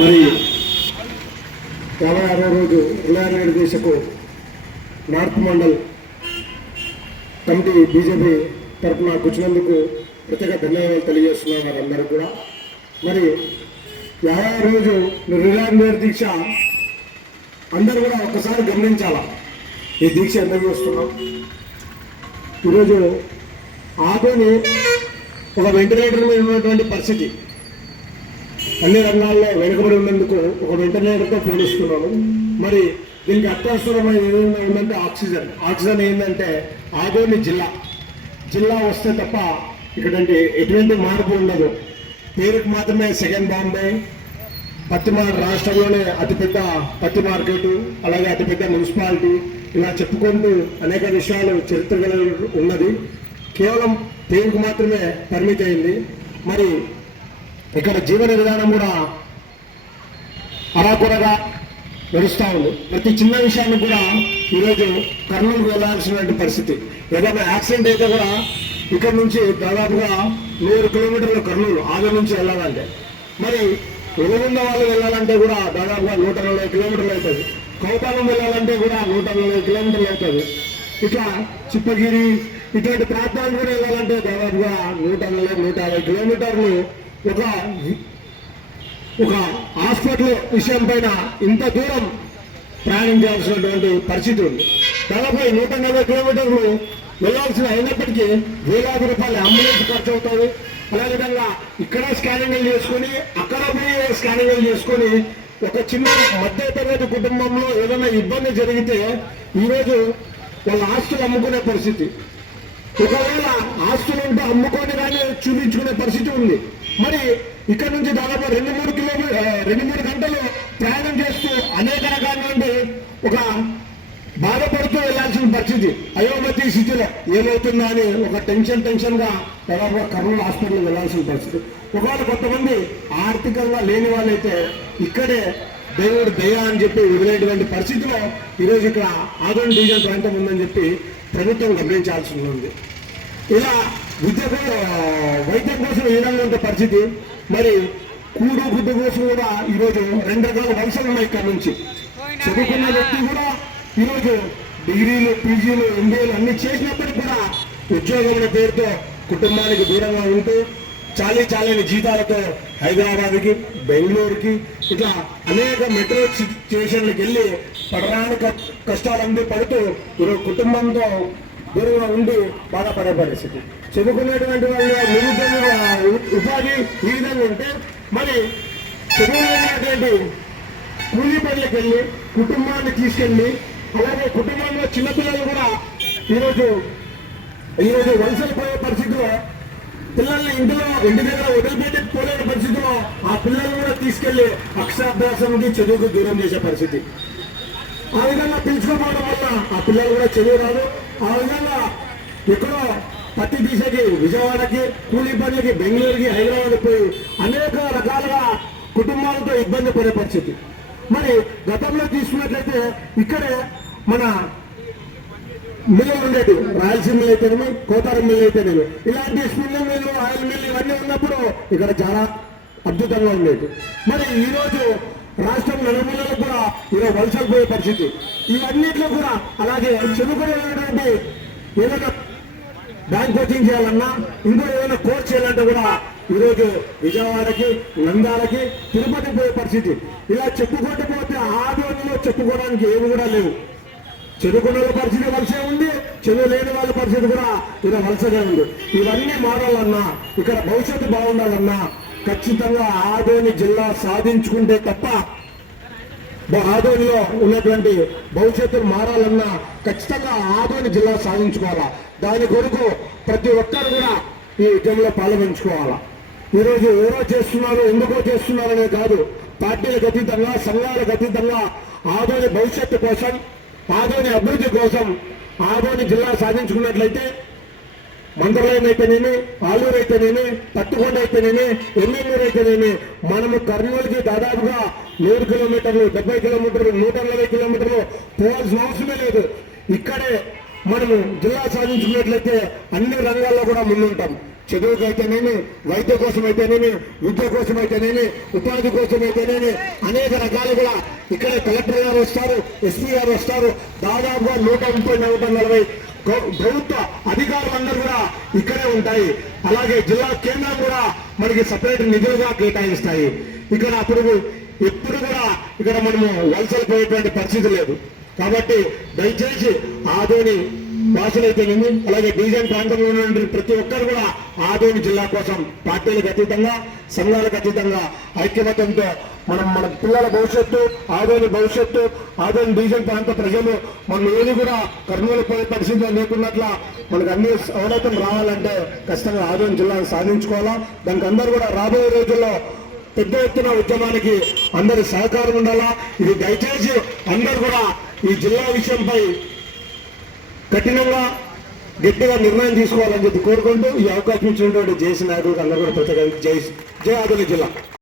మరి 56వ రోజు రిలయన్స్ దేశకు నార్త్ మండల్ కమిటీ బీజేపీ తరఫున కూర్చున్నందుకు ప్రత్యేక ధన్యవాదాలు తెలియజేస్తున్నారు వారందరూ కూడా. మరి 56వ రోజు రిలయన్స్ దీక్ష అందరూ కూడా ఒక్కసారి గమనించాలా. ఈ దీక్ష ఎందుకు చేస్తున్నాం? ఈరోజు ఆటోని ఒక వెంటిలేటర్ మీద ఉన్నటువంటి పరిస్థితి, అన్ని రంగాల్లో వెనుకబడి ఉన్నందుకు ఒక వెంటిలేటర్తో పోలుస్తున్నాము. మరి దీనికి అత్యవసరమైన ఏదైనా ఉందంటే ఆక్సిజన్ ఏంటంటే ఆదోని జిల్లా వస్తే తప్ప ఇక్కడ ఎటువంటి మార్పు ఉండదు. పేరుకు మాత్రమే సెకండ్ బాంబే, పత్తి రాష్ట్రంలోనే అతిపెద్ద పత్తి మార్కెట్, అలాగే అతిపెద్ద మున్సిపాలిటీ, ఇలా చెప్పుకుంటూ అనేక విషయాలు చరిత్ర ఉన్నది. కేవలం పేరుకు మాత్రమే పరిమితి అయింది. మరి ఇక్కడ జీవన విధానం కూడా అరాకొరగా నడుస్తూ ఉంది. ప్రతి చిన్న విషయాన్ని కూడా ఈరోజు కర్నూలు వెళ్ళాల్సినటువంటి పరిస్థితి. ఏదైనా యాక్సిడెంట్ అయితే కూడా ఇక్కడ నుంచి దాదాపుగా 100 కిలోమీటర్లు కర్నూలు ఆదోని నుంచి వెళ్ళాలంటే, మరి వెలుగున్న వాళ్ళు వెళ్ళాలంటే కూడా దాదాపుగా 140 కిలోమీటర్లు అవుతుంది. కౌతాలం వెళ్ళాలంటే కూడా 140 కిలోమీటర్లు అవుతుంది. ఇట్లా చిప్పగిరి ఇటువంటి ప్రాంతాలు కూడా వెళ్ళాలంటే దాదాపుగా 140-150 కిలోమీటర్లు ఒక హాస్పిటల్ విషయం పైన ఇంత దూరం ప్రయాణించాల్సినటువంటి పరిస్థితి ఉంది. దాదాపు 140 కిలోమీటర్లు వెళ్ళాల్సిన అయినప్పటికీ వేలాది రూపాయలు అంబులెన్స్ ఖర్చు అవుతుంది. అదేవిధంగా ఇక్కడ స్కానింగ్లు చేసుకొని అక్కడ పోయి స్కానింగ్లు చేసుకొని ఒక చిన్న మధ్య తరగతి కుటుంబంలో ఏదైనా ఇబ్బంది జరిగితే ఈరోజు వాళ్ళ ఆస్తులు అమ్ముకునే పరిస్థితి. ఒకవేళ ఆస్తులు ఉంటే అమ్ముకొని కానీ చూపించుకునే పరిస్థితి ఉంది. మరి ఇక్కడ నుంచి దాదాపు 2-3 గంటలు ప్రయాణం చేస్తూ అనేక రకాల ఒక బాధపడుతూ వెళ్లాల్సిన పరిస్థితి. అయోమతి స్థితిలో ఏమవుతుందా అని ఒక టెన్షన్ గా దాదాపుగా కర్నూలు హాస్పిటల్కి వెళ్లాల్సిన పరిస్థితి. ఒకవేళ కొంతమంది ఆర్థికంగా లేని వాళ్ళైతే ఇక్కడే దేవుడు దయ అని చెప్పి వదిలేటువంటి పరిస్థితిలో ఈరోజు ఇక్కడ ఆదోని డివిజన్ ప్రాంతం ఉందని చెప్పి ప్రభుత్వం గమనించాల్సి ఉంది. ఇలా వైద్యం కోసం ఏ విధంగా ఉంటే పరిస్థితి, మరి గుడ్డు కోసం కూడా ఈరోజు 2 రకాల వలసలు ఉన్నాయి. ఇక్కడ నుంచి చదువుకున్న వ్యక్తి కూడా ఈరోజు డిగ్రీలు, పీజీలు, ఎంబీఏలు అన్ని చేసినప్పటికీ కూడా ఉద్యోగముల పేరుతో కుటుంబానికి దూరంగా ఉంటూ చాలని జీతాలతో హైదరాబాద్కి, బెంగళూరుకి ఇట్లా అనేక మెట్రో స్టేషన్లకు వెళ్ళి పడరాని కష్టాలన్నీ పడుతూ ఈరోజు కుటుంబంతో దూరంగా ఉండి బాధపడే పరిస్థితి. చదువుకునేటువంటి వాళ్ళు నిరుద్యోగ ఉపాధి ఈ విధంగా ఉంటే, మరి చదువుకునేటువంటి కూలీ పనులకు వెళ్ళి కుటుంబాన్ని తీసుకెళ్ళి, అలాగే కుటుంబంలో చిన్నపిల్లలు కూడా ఈరోజు వలసలు పోయే పరిస్థితిలో పిల్లల్ని ఇంటి దగ్గర వదిలిపెట్టి పోలేని పరిస్థితిలో ఆ పిల్లల్ని కూడా తీసుకెళ్లి అక్షరాభ్యాసానికి చదువుకు దూరం చేసే పరిస్థితి. ఆ విధంగా పిలుచుకోవడం వల్ల ఆ పిల్లలు కూడా చదువు రాదు. ఆ విధంగా ఎక్కడో పత్తి తీసేకి విజయవాడకి, కూలీ పనులకి బెంగళూరుకి, హైదరాబాద్ పోయి అనేక రకాలుగా కుటుంబాలతో ఇబ్బంది పడే పరిస్థితి. మరి గతంలో తీసుకున్నట్లయితే ఇక్కడే మన మిల్లులు ఉండేవి, రాయలసీమ మిల్లు అయితేనేమి, కోతారం మిల్లు అయితేనేమి, ఇలాంటి స్పిన్నింగ్ మిల్లు, ఆయిల్ మిల్లు ఇవన్నీ ఉన్నప్పుడు ఇక్కడ చాలా అద్భుతంగా ఉండేది. మరి ఈరోజు రాష్ట్రం నలుమూలలో కూడా ఈరోజు వలసలు పోయే పరిస్థితి. ఇవన్నిట్లో కూడా అలాగే చదువుకునేటువంటి ఏదైనా బ్యాంక్ కోచింగ్ చేయాలన్నా, ఇంకో ఏదైనా కోర్స్ చేయాలంటే కూడా ఈరోజు విజయవాడకి, నంద్యాలకి, తిరుపతికి పోయే పరిస్థితి. ఇలా చెప్పుకుంటూ పోతే ఆదోనిలో చెప్పుకోవడానికి ఏమి కూడా లేవు. చదువుకున్న వాళ్ళ పరిస్థితి వలసే ఉంది, చదువు లేని వాళ్ళ పరిస్థితి కూడా ఇలా వలసగా ఉంది. ఇవన్నీ మారాలన్నా, ఇక్కడ భవిష్యత్తు బాగుండాలన్నా ఖచ్చితంగా ఆదోని జిల్లా సాధించుకుంటే తప్ప ఆదోనిలో ఉన్నటువంటి భవిష్యత్తును మారాలన్నా ఖచ్చితంగా ఆదోని జిల్లా సాధించుకోవాలా. దాని కొరకు ప్రతి ఒక్కరు కూడా ఈ ఉద్యమంలో పాల్గొంచుకోవాలా. ఈరోజు ఎవరో చేస్తున్నారు, ఎందుకో చేస్తున్నారనే కాదు, పార్టీలకు అతీతంగా, సంఘాలకు అతీతంగా ఆదోని భవిష్యత్తు కోసం, ఆదోని అభివృద్ధి కోసం ఆదోని జిల్లా సాధించుకున్నట్లయితే మంత్రాలయం అయితేనేమి, ఆలూరు అయితేనేమి, పత్తికొండ అయితేనేమి, ఎమ్మెల్యూరు అయితేనేమి, మనము కర్నూలుకి దాదాపుగా 100 కిలోమీటర్లు, 70 కిలోమీటర్లు, 120 కిలోమీటర్లు పోవాల్సిన అవసరమే లేదు. ఇక్కడే మనము జిల్లా సాధించుకున్నట్లయితే అన్ని రంగాల్లో కూడా ముందుంటాం. చదువుకైతేనేమి, వైద్య కోసం అయితేనేమి, విద్య కోసం అయితేనేమి, ఉపాధి కోసం అయితేనేమి అనేక రకాలు కూడా ఇక్కడే కలెక్టర్ గారు వస్తారు, ఎస్పీ గారు వస్తారు. దాదాపుగా 130-140 ప్రభుత్వ అధికారులందరూ కూడా ఇక్కడే ఉంటాయి. అలాగే జిల్లా కేంద్రం కూడా మనకి సపరేట్ నిధులుగా కేటాయిస్తాయి. ఇక్కడ అప్పుడు ఎప్పుడు కూడా ఇక్కడ మనము వలసలు పోయేటువంటి పరిస్థితి లేదు. కాబట్టి దయచేసి ఆదోని వాసులైతేనేమి, అలాగే డివిజన్ ప్రాంతంలో ఉన్న ప్రతి ఒక్కరు కూడా ఆదోని జిల్లా కోసం పార్టీలకు అతీతంగా, సంఘాలకు అతీతంగా ఐక్యమత్యంతో మన పిల్లల భవిష్యత్తు, ఆదోని భవిష్యత్తు, ఆదోని డివిజన్ ప్రాంత ప్రజలు మనం ఏది కూడా కర్నూలు పోయే పరిస్థితి లేకున్నట్ల మనకు అన్ని సౌలభ్యం రావాలంటే ఖచ్చితంగా ఆదోని జిల్లాను సాధించుకోవాలా. దానికి అందరూ కూడా రాబోయే రోజుల్లో పెద్ద ఎత్తున ఉద్యమానికి అందరి సహకారం ఉండాలా. ఇది దయచేసి అందరూ కూడా ఈ జిల్లా విషయంపై కఠినంగా గట్టిగా నిర్ణయం తీసుకోవాలని చెప్పి కోరుకుంటూ ఈ అవకాశం ఇచ్చినటువంటి జేసీ నాయకులకు అందరూ కూడా ప్రత్యేక జై ఆదోని జిల్లా.